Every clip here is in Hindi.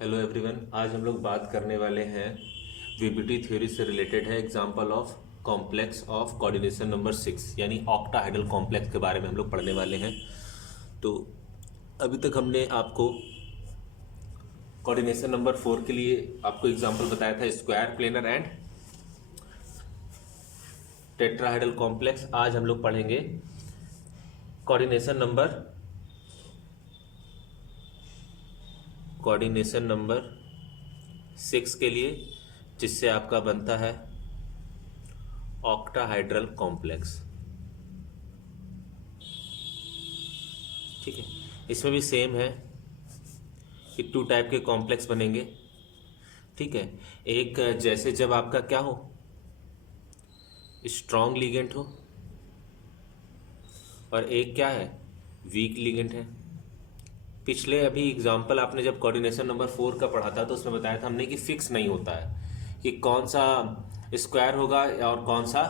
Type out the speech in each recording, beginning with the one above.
हेलो एवरीवन, आज हम लोग बात करने वाले हैं वीबीटी थ्योरी से रिलेटेड है example of complex of coordination number 6 यानी ऑक्टाहाइड्रल कॉम्प्लेक्स के बारे में हम लोग पढ़ने वाले हैं। तो अभी तक हमने आपको कोऑर्डिनेशन नंबर 4 के लिए आपको एग्जांपल बताया था square planar and tetrahedral complex. आज हम लोग पढ़ेंगे कोऑर्डिनेशन नंबर 6 के लिए, जिससे आपका बनता है ऑक्टाहाइड्रल कॉम्प्लेक्स। ठीक है, इसमें भी सेम है कि 2 टाइप के कॉम्प्लेक्स बनेंगे। ठीक है, एक जैसे जब आपका क्या हो, स्ट्रॉन्ग लिगेंड हो, और एक क्या है, वीक लिगेंड है। पिछले अभी एग्जाम्पल आपने जब कोऑर्डिनेशन नंबर 4 का पढ़ा था तो उसमें बताया था हमने कि फिक्स नहीं होता है कि कौन सा स्क्वायर होगा और कौन सा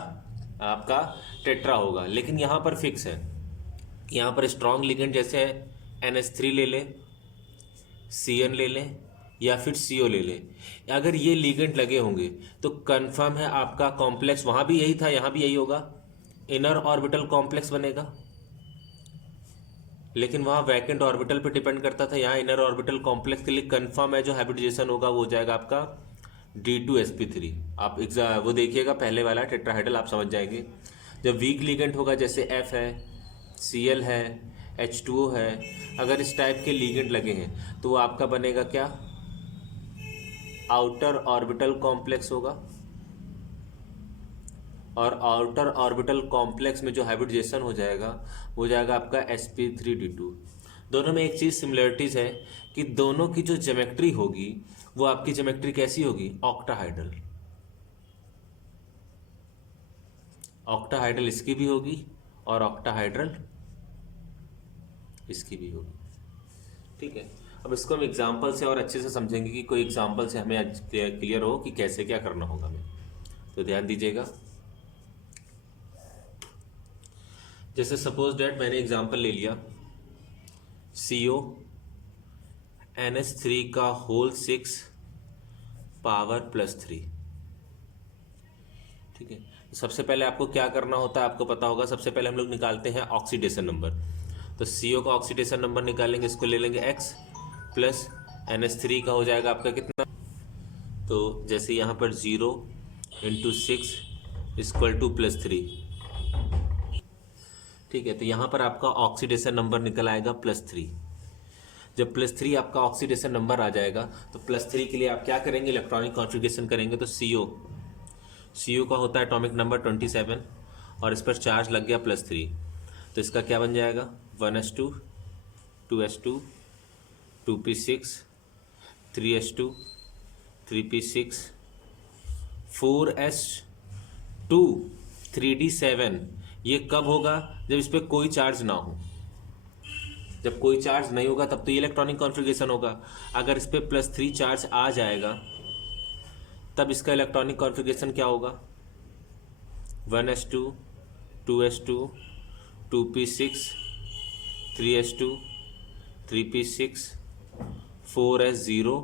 आपका टेट्रा होगा, लेकिन यहाँ पर फिक्स है। यहाँ पर स्ट्रॉन्ग लिगेंड जैसे NH3 ले लें, CN ले लें या फिर CO ले लें, अगर ये लिगेंड लगे होंगे तो कंफर्म है आपका कॉम्प्लेक्स वहाँ भी यही था, यहाँ भी यही होगा, इनर ऑर्बिटल कॉम्प्लेक्स बनेगा। लेकिन वहाँ वैकेंट ऑर्बिटल पे डिपेंड करता था, यहाँ इनर ऑर्बिटल कॉम्प्लेक्स के लिए कंफर्म है जो हाइब्रिडाइजेशन होगा वो हो जाएगा आपका D2sp3। आप वो देखिएगा पहले वाला टेट्राहाइड्रल, आप समझ जाएंगे। जब वीक लिगेंड होगा जैसे F है, Cl है, H2O है, अगर इस टाइप के लिगेंड लगे हैं तो वो आपका बनेगा क्या, आउटर ऑर्बिटल कॉम्प्लेक्स होगा। और आउटर ऑर्बिटल कॉम्प्लेक्स में जो हाइब्रिडाइजेशन हो जाएगा वो हो जाएगा आपका sp3d2। दोनों में एक चीज़ सिमिलरिटीज़ है कि दोनों की जो ज्योमेट्री होगी वो आपकी ज्योमेट्री कैसी होगी, ऑक्टाहाइड्रल। ऑक्टाहाइड्रल इसकी भी होगी और ऑक्टाहाइड्रल इसकी भी होगी। ठीक है, अब इसको हम एग्जाम्पल से और अच्छे से समझेंगे कि कोई एग्जाम्पल से हमें क्लियर हो कि कैसे क्या करना होगा हमें। तो ध्यान दीजिएगा, जैसे सपोज डैट मैंने एग्जांपल ले लिया CO NH3 का होल 6 पावर +3। ठीक है, सबसे पहले आपको क्या करना होता है आपको पता होगा। सबसे पहले हम लोग निकालते हैं ऑक्सीडेशन नंबर। तो CO का ऑक्सीडेशन नंबर निकालेंगे, इसको ले लेंगे X प्लस NH3 का हो जाएगा आपका कितना, तो जैसे यहाँ पर 0 × 6 = +3। ठीक है, तो यहाँ पर आपका ऑक्सीडेशन नंबर निकल आएगा +3। जब +3 आपका ऑक्सीडेशन नंबर आ जाएगा तो +3 के लिए आप क्या करेंगे, इलेक्ट्रॉनिक कॉन्फ़िगरेशन करेंगे। तो CO का होता है एटॉमिक नंबर 27 और इस पर चार्ज लग गया +3, तो इसका क्या बन जाएगा, 1s2 2s2 2p6 3s2 3p6 4s2 3d7। ये कब होगा, जब इस पर कोई चार्ज ना हो। जब कोई चार्ज नहीं होगा तब तो ये इलेक्ट्रॉनिक कॉन्फ़िगरेशन होगा। अगर इस पर +3 चार्ज आ जाएगा तब इसका इलेक्ट्रॉनिक कॉन्फ़िगरेशन क्या होगा, 1s2 2s2 2p6 3s2 3p6 4s0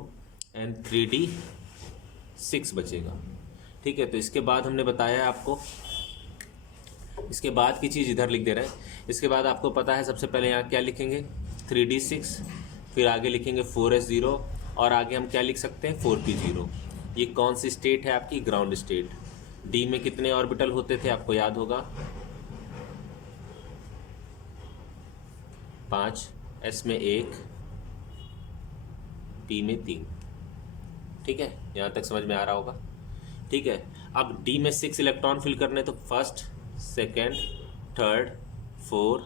and 3d6 बचेगा। ठीक है, तो इसके बाद हमने बताया आपको, इसके बाद की चीज़ इधर लिख दे रहे हैं। इसके बाद आपको पता है सबसे पहले यहाँ क्या लिखेंगे, 3d6, फिर आगे लिखेंगे 4s0 और आगे हम क्या लिख सकते हैं, 4p0। ये कौन सी स्टेट है आपकी, ग्राउंड स्टेट। D में कितने ऑर्बिटल होते थे आपको याद होगा, 5, S में 1, P में 3। ठीक है, यहाँ तक समझ में आ रहा होगा। ठीक है, अब D में 6 इलेक्ट्रॉन फिल करने, तो फर्स्ट सेकेंड थर्ड 4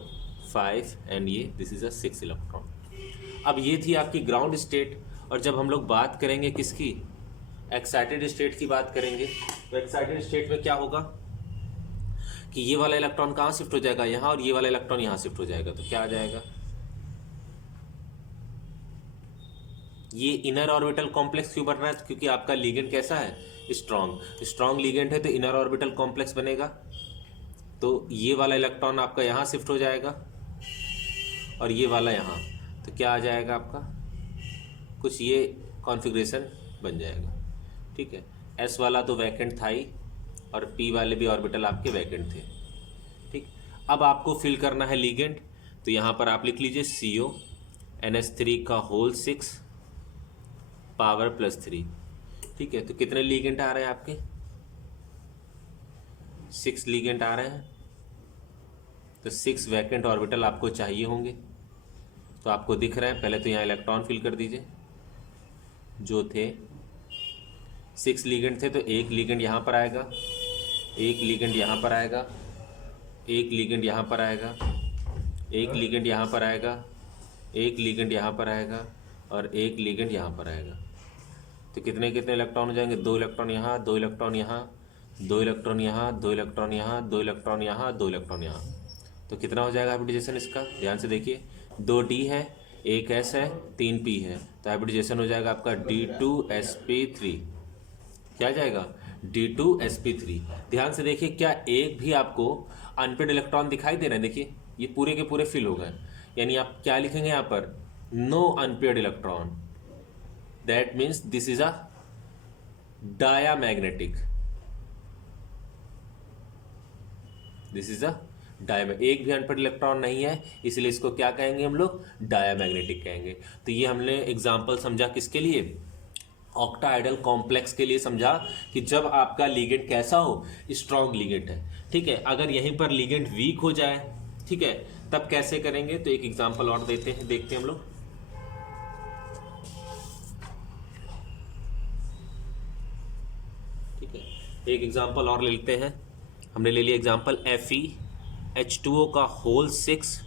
5 एंड ये दिस इज अ 6 इलेक्ट्रॉन। अब ये थी आपकी ग्राउंड स्टेट। और जब हम लोग बात करेंगे किसकी, एक्साइटेड स्टेट की बात करेंगे, तो एक्साइटेड स्टेट में क्या होगा कि ये वाला इलेक्ट्रॉन कहाँ शिफ्ट हो जाएगा, यहाँ, और ये वाला इलेक्ट्रॉन यहाँ शिफ्ट हो जाएगा। तो क्या आ जाएगा, ये इनर ऑर्बिटल कॉम्प्लेक्स क्यों बन रहा है, क्योंकि आपका लिगेंड कैसा है, स्ट्रॉन्ग लिगेंड है, तो इनर ऑर्बिटल कॉम्प्लेक्स बनेगा। तो ये वाला इलेक्ट्रॉन आपका यहाँ शिफ्ट हो जाएगा और ये वाला यहाँ, तो क्या आ जाएगा आपका, कुछ ये कॉन्फ़िगरेशन बन जाएगा। ठीक है, एस वाला तो वैकेंट था ही और पी वाले भी ऑर्बिटल आपके वैकेंट थे। ठीक, अब आपको फिल करना है लिगेंड, तो यहाँ पर आप लिख लीजिए CO NH3 का होल 6 पावर +3। ठीक है, तो कितने लिगेंड आ रहे हैं आपके? 6 लिगेंड आ रहे हैं। तो 6 वैकेंट ऑर्बिटल आपको चाहिए होंगे, तो आपको दिख रहा है। पहले तो यहाँ इलेक्ट्रॉन फिल कर दीजिए जो थे। 6 लिगेंड थे तो एक लिगेंड यहाँ पर आएगा, एक लिगेंड यहाँ पर आएगा, एक लिगेंड यहाँ पर आएगा, एक लिगेंड यहाँ पर आएगा, एक लिगेंड यहाँ पर आएगा और एक लिगेंड यहाँ पर आएगा। तो कितने कितने इलेक्ट्रॉन हो जाएंगे? 2 इलेक्ट्रॉन यहाँ, 2 इलेक्ट्रॉन यहाँ, 2 इलेक्ट्रॉन यहाँ, 2 इलेक्ट्रॉन यहाँ, 2 इलेक्ट्रॉन यहाँ, 2 इलेक्ट्रॉन यहाँ। तो कितना हो जाएगा हाइब्रिडाइजेशन इसका? ध्यान से देखिए, 2 D है, 1 S है, 3 P है, तो हाइब्रिडाइजेशन हो जाएगा आपका D2sp3। क्या जाएगा? D2sp3। ध्यान से देखिए, क्या एक भी आपको अनपेड इलेक्ट्रॉन दिखाई दे रहे हैं? देखिए ये पूरे के पूरे फिल हो गए, यानी आप क्या लिखेंगे यहाँ पर? No unpaired electron. That means this is a diamagnetic. This is a एक भी अनपेड इलेक्ट्रॉन नहीं है, इसलिए इसको क्या कहेंगे हम लोग? डायामैग्नेटिक कहेंगे। तो ये हमने एग्जांपल समझा किसके लिए? ऑक्टाहाइड्रल कॉम्प्लेक्स के लिए समझा कि जब आपका लिगेंड कैसा हो? स्ट्रॉन्ग लिगेंड है। ठीक है, अगर यहीं पर लिगेंड वीक हो जाए, ठीक है, तब कैसे करेंगे? तो एक एग्जांपल और देखते हैं हम लोग। ठीक है, एक एग्जांपल और ले लेते हैं। हमने ले लिया एग्जांपल FeH2O का होल 6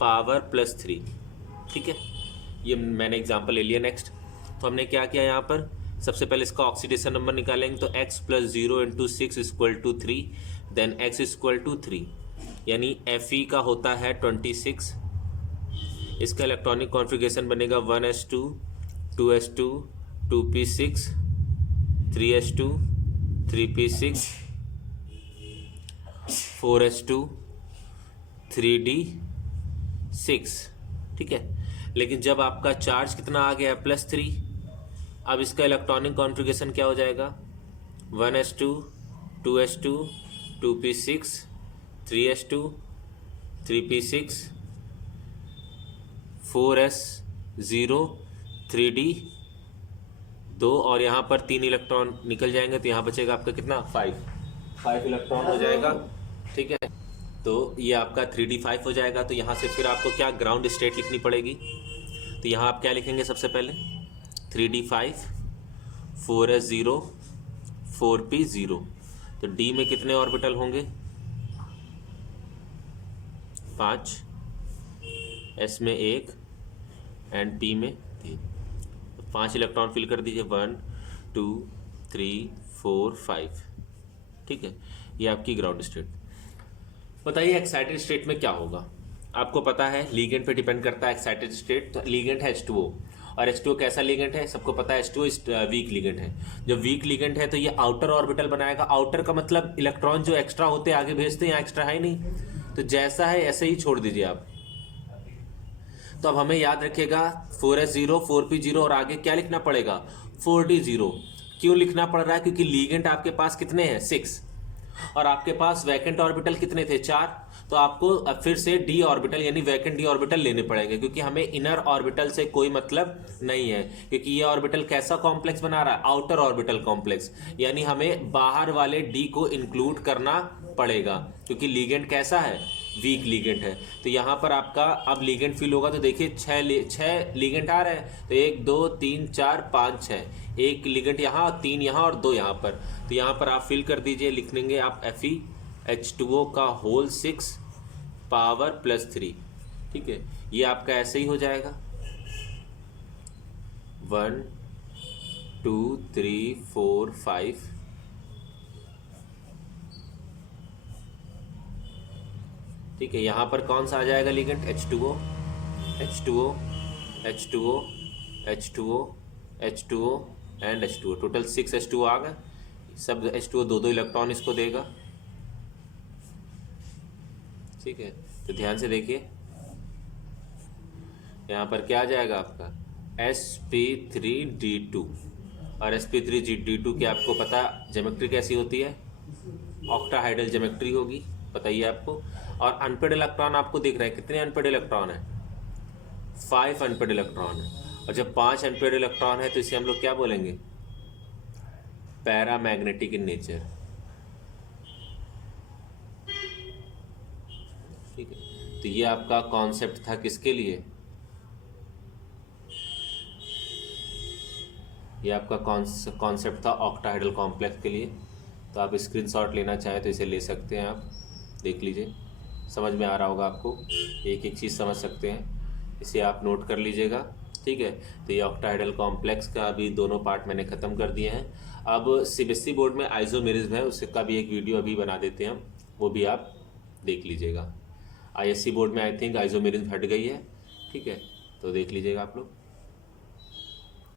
पावर +3। ठीक है, ये मैंने एग्जांपल ले लिया। नेक्स्ट, तो हमने क्या किया यहाँ पर? सबसे पहले इसका ऑक्सीडेशन नंबर निकालेंगे, तो x + 0 × 6 = 3, देन x = 3, यानी Fe का होता है 26। इसका इलेक्ट्रॉनिक कॉन्फ़िगरेशन बनेगा 1s2 2s2 2p6 3s2 3p6 4s2 3d6। ठीक है, लेकिन जब आपका चार्ज कितना आ गया है? +3। अब इसका इलेक्ट्रॉनिक कॉन्फ़िगरेशन क्या हो जाएगा? 1s2 2s2 2p6 3s2 3p6 4s0 3d2, और यहाँ पर 3 इलेक्ट्रॉन निकल जाएंगे, तो यहाँ बचेगा आपका कितना? 5 इलेक्ट्रॉन हो जाएगा। ठीक है, तो ये आपका 3d5 हो जाएगा। तो यहाँ से फिर आपको क्या ग्राउंड स्टेट लिखनी पड़ेगी? तो यहाँ आप क्या लिखेंगे? सबसे पहले 3d5 4s0 4p0। तो D में कितने ऑर्बिटल होंगे? 5, S में 1 एंड P में 3। 5 इलेक्ट्रॉन फिल कर दीजिए, 1 2 3 4 5। ठीक है, ये आपकी ग्राउंड स्टेट। बताइए एक्साइटेड स्टेट में क्या होगा? आपको पता है लिगेंड पे डिपेंड करता है एक्साइटेड स्टेट। तो लिगेंड है H2O, और H2O कैसा लिगेंड है? सबको पता है H2O वीक लिगेंड है। जब वीक लिगेंड है तो ये आउटर ऑर्बिटल बनाएगा। आउटर का मतलब इलेक्ट्रॉन जो एक्स्ट्रा होते हैं आगे भेजते हैं, यहाँ एक्स्ट्रा है ही नहीं, तो जैसा है ऐसे ही छोड़ दीजिए आप। तो अब हमें याद रखिएगा 4s0 4p0 और आगे क्या लिखना पड़ेगा? 4d0। क्यों लिखना पड़ रहा है? क्योंकि लिगेंड आपके पास कितने हैं? 6, और आपके पास वैकेंट ऑर्बिटल कितने थे? 4। तो आपको अब फिर से डी ऑर्बिटल यानी वैकेंट डी ऑर्बिटल लेने पड़ेंगे, क्योंकि हमें इनर ऑर्बिटल से कोई मतलब नहीं है, क्योंकि ये ऑर्बिटल कैसा कॉम्प्लेक्स बना रहा है? आउटर ऑर्बिटल कॉम्प्लेक्स, यानी हमें बाहर वाले डी को इंक्लूड करना पड़ेगा, क्योंकि लिगेंड कैसा है? वीक लिगेंड है। तो यहाँ पर आपका अब लिगेंड फिल होगा, तो देखिए 6 लिगेंड आ रहे हैं, तो 1 2 3 4 5 6, एक लिगेंड यहाँ, 3 यहाँ और 2 यहाँ पर। तो यहाँ पर आप फिल कर दीजिए, लिख लेंगे आप FeH2O का होल 6 पावर +3। ठीक है, ये आपका ऐसे ही हो जाएगा 1 2 3 4 5। ठीक है, यहाँ पर कौन सा आ जाएगा ligand? H2O H2O H2O H2O H2O and H2O। Total 6 H2O आ गए। सब H2O 2 इलेक्ट्रॉन इसको देगा। ठीक है, तो ध्यान से देखिए, यहाँ पर क्या आ जाएगा आपका? sp3d2 और sp3d2 की आपको पता ज्योमेट्री कैसी होती है, ऑक्टाहाइड्रल ज्योमेट्री होगी, बताइए आपको। और अनपेड इलेक्ट्रॉन आपको दिख रहे हैं, कितने अनपेड इलेक्ट्रॉन है, 5 अनपेड इलेक्ट्रॉन है। और जब 5 अनपेड इलेक्ट्रॉन है तो इसे हम लोग क्या बोलेंगे, पैरामैग्नेटिक इन नेचर, ठीक है। तो ये आपका कॉन्सेप्ट था किसके लिए, ये आपका कॉन्सेप्ट था ऑक्टाहाइड्रल कॉम्प्लेक्स के लिए। तो आप स्क्रीनशॉट लेना चाहें तो इसे ले सकते हैं, आप देख लीजिए, समझ में आ रहा होगा आपको, एक एक चीज़ समझ सकते हैं, इसे आप नोट कर लीजिएगा, ठीक है। तो ये ऑक्टाहाइड्रल कॉम्प्लेक्स का अभी दोनों पार्ट मैंने ख़त्म कर दिए हैं। अब सीबीएसई बोर्ड में आइसोमेरिज्म है, उसका भी एक वीडियो अभी बना देते हैं हम, वो भी आप देख लीजिएगा। आईएससी बोर्ड में आई थिंक आइसोमेरिज्म हट गई है, ठीक है, तो देख लीजिएगा आप लोग।